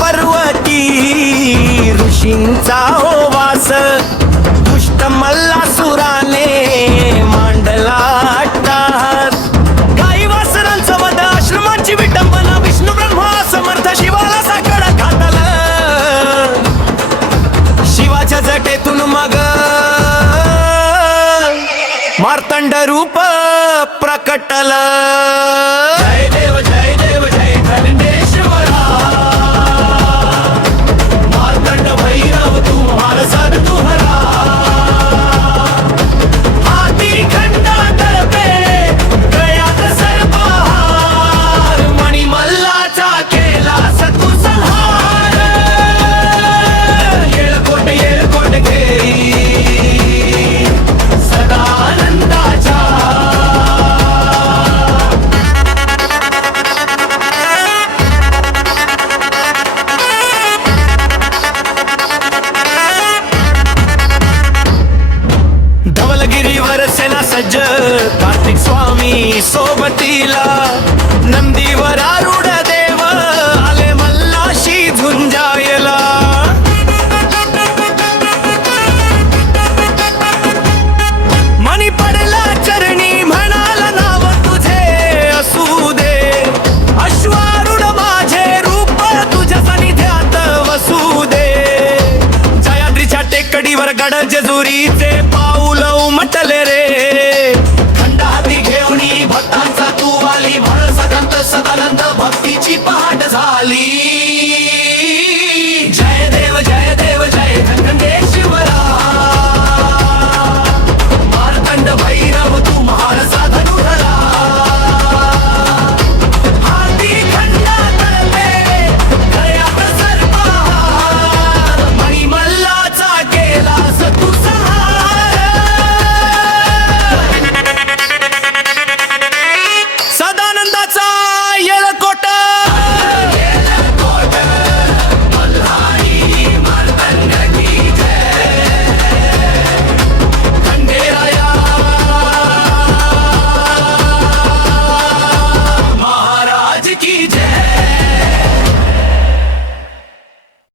पर्वती ऋषींचा हो वास दुष्ट मल्लासुराने मांडला अट्टाहास काही वासरांचा वध आश्रमाची विटंबना विष्णू ब्रह्मा समर्थ शिवाला साकड घातलं शिवाच्या जटेतून मग मार्तंड रूप प्रकटलं जय देव जय धनंडेश्वरा मार्तंड भैरव तुम्हारा सर तुहरा हाती खंडा तळपे गयात सर्पहार मणिमल्लाचा केला सतू संहार येळकोट घेई सदा आनंदाचा धवलगिरीवर सेना सज्ज कार्तिक स्वामी सोबतीला नंदीवर आरूढ देव आले मल्लाशी झुंजायला मणी पडला चरणी म्हणाला नाव तुझे असू दे अश्वारूढ माझे रूप तुझ्या सानिध्यात वसू दे जयाद्रीच्या टेकडीवर गड जेजुरीचे पाऊल उमटले रे खंडाती घेऊनी भक्तांचा तू वाली भर सदंत सदानंद भक्तीची पहाट झाली जय देव जय धनंडेश्वरा